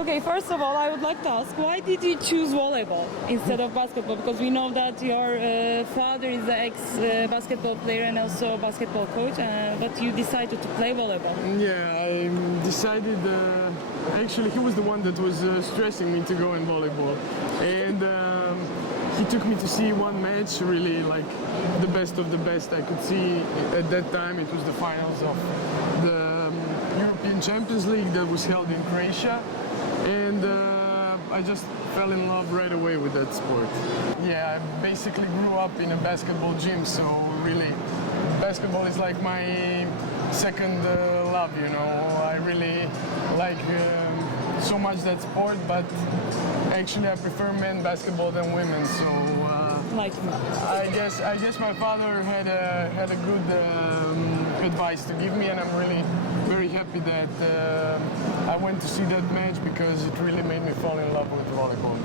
Okay, first of all, I would like to ask, why did you choose volleyball instead of basketball? Because we know that your father is an ex-basketball player and also a basketball coach, but you decided to play volleyball. Yeah, I decided, actually he was the one that was stressing me to go in volleyball. And he took me to see one match, really like the best of the best I could see. At that time it was the finals of the European Champions League that was held in Croatia. And I just fell in love right away with that sport. Yeah, I basically grew up in a basketball gym, so really basketball is like my second love, you know. I really like so much that sport, but actually I prefer men basketball than women, so Like me. I guess my father had a good advice to give me, and I'm really very happy that I went to see that match because it really made me fall in love with volleyball.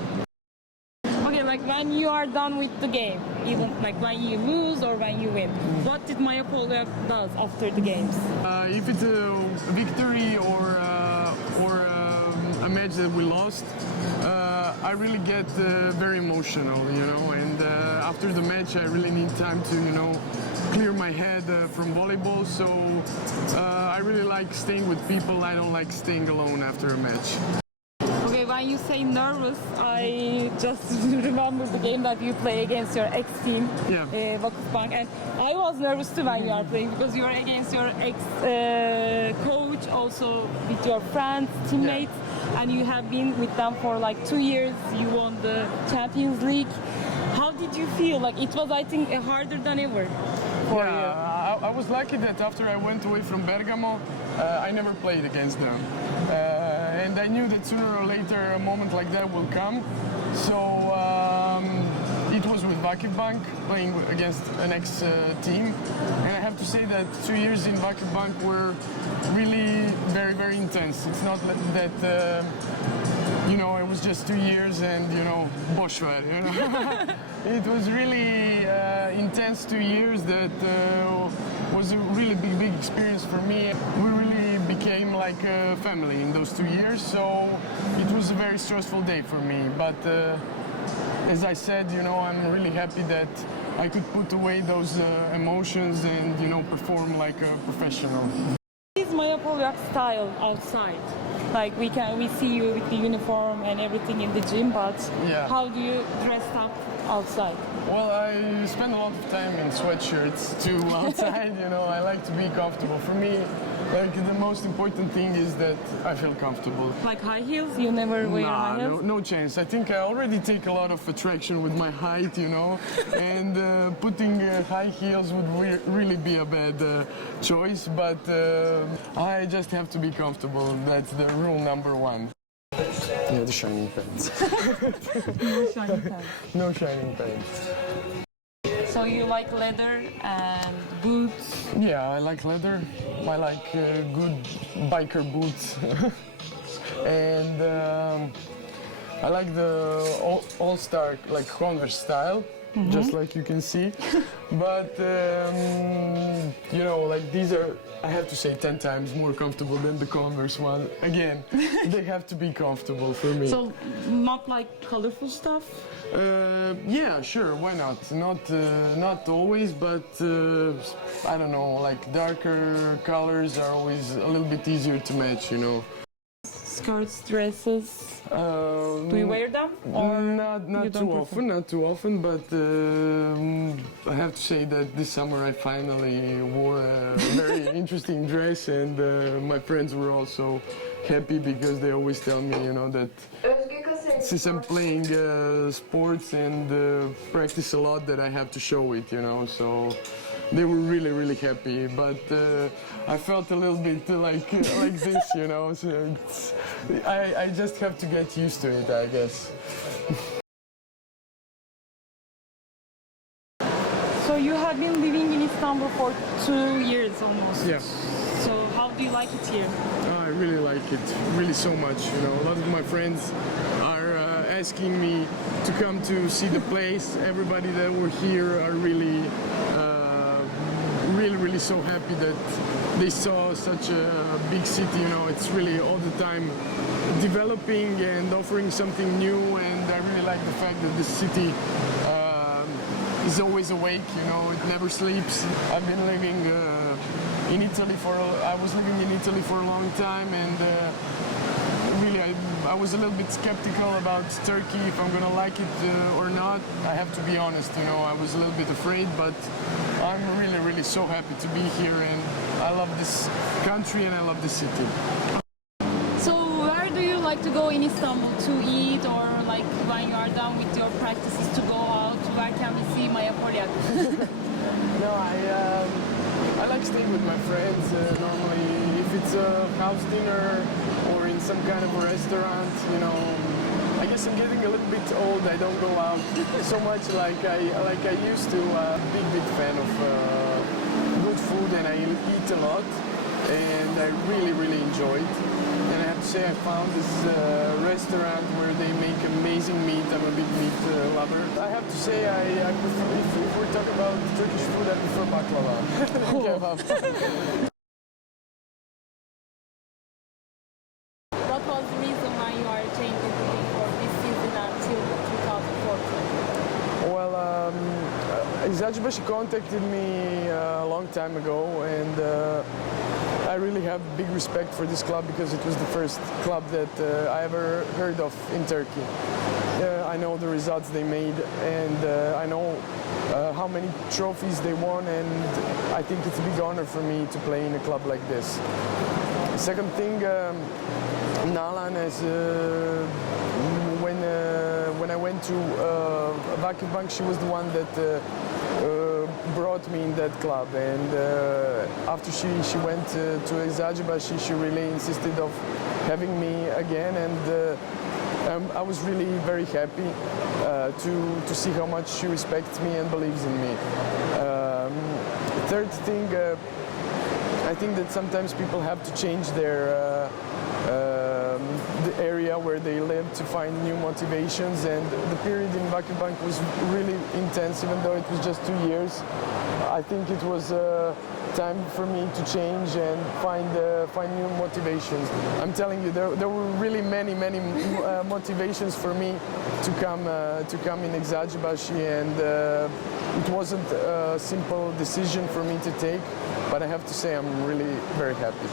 Okay, like when you are done with the game, even like when you lose or when you win, what did Maja Poljak does after the games? If it's a victory or a match that we lost, I really get very emotional, you know, and after the match I really need time to, you know, clear my head from volleyball, so I really like staying with people. I don't like staying alone after a match. Okay, when you say nervous, I just remember the game that you play against your ex-team, Yeah. Vakıfbank, and I was nervous too when you are playing because you are against your ex-coach, also with your friends, teammates, and you have been with them for like 2 years. You won the Champions League. How did you feel? Like it was, I think, harder than ever for you. I was lucky that after I went away from Bergamo, I never played against them. And I knew that sooner or later a moment like that will come. So it was with Vakıfbank, playing against an ex-team. And I have to say that 2 years in Vakıfbank were really very, very intense. It's not that, you know, it was just 2 years and, you know, boş ver, you know. It was really intense 2 years that was a really big experience for me. We really became like a family in those 2 years, so it was a very stressful day for me. But as I said, you know, I'm really happy that I could put away those emotions and, you know, perform like a professional. What is Maja Poljak style outside? Like we see you with the uniform and everything in the gym, but Yeah. how do you dress up outside? Well, I spend a lot of time in sweatshirts too outside, you know, I like to be comfortable. For me, like the most important thing is that I feel comfortable. Like high heels? You never wear high heels? No chance. I think I already take a lot of attraction with my height, you know, and putting high heels would really be a bad choice, but I just have to be comfortable. That's the rule number one. Yeah, the shining pants. No shiny pants. No shining pants. So you like leather and boots? Yeah, I like leather. I like good biker boots. And I like the all-star, like Converse style, just like you can see. But, you know, like these are, I have to say, 10 times more comfortable than the Converse one. Again, they have to be comfortable for me. So not like colorful stuff? Yeah, sure, why not? Not always, but I don't know, like darker colors are always a little bit easier to match, you know. Skirts, dresses. Do you wear them? Or not too often, but I have to say that this summer I finally wore a very interesting dress, and my friends were also happy because they always tell me, you know, that since I'm playing sports and practice a lot, that I have to show it, you know, so they were really happy, but I felt a little bit like this, you know, so I just have to get used to it, I guess. So you have been living in Istanbul for 2 years almost. Yeah. So how do you like it here? I really like it, really so much, you know. A lot of my friends are asking me to come to see the place. Everybody that were here are really so happy that they saw such a big city, you know. It's really all the time developing and offering something new, and I really like the fact that the city is always awake, you know, it never sleeps. I've been living in Italy I was living in Italy for a long time, and really I was a little bit skeptical about Turkey, if I'm gonna like it or not. I have to be honest, you know, I was a little bit afraid, but I'm really, really so happy to be here, and I love this country and I love the city. So where do you like to go in Istanbul to eat, or like when you are done with your practices to go out? Where can we see Maja Poljak? No, I like staying with my friends. Normally, if it's a house dinner or in some kind of a restaurant, you know. I guess I'm getting a little bit old. I don't go out so much like I used to. Big fan of good food, and I eat a lot, and I really enjoy it. And I have to say, I found this restaurant where they make amazing meat. I'm a big meat lover. I have to say, I prefer, if we're talking about Turkish food, I prefer baklava than kebab. What was the reason why you are changing the thing for this season until 2014? Well, Eczacıbaşı contacted me a long time ago, and I really have big respect for this club because it was the first club that I ever heard of in Turkey. I know the results they made, and I know how many trophies they won, and I think it's a big honor for me to play in a club like this. Second thing, Nalan, as when I went to Vakıfbank, she was the one that brought me in that club, and after she went to Eczacıbaşı, she really insisted of having me again, and I was really very happy to see how much she respects me and believes in me. Third thing, I think that sometimes people have to change the area where they live to find new motivations, and the period in Vakıfbank was really intense, even though it was just 2 years. I think it was time for me to change and find new motivations. I'm telling you, there were really many motivations for me to come in Eczacıbaşı, and it wasn't a simple decision for me to take, but I have to say I'm really very happy.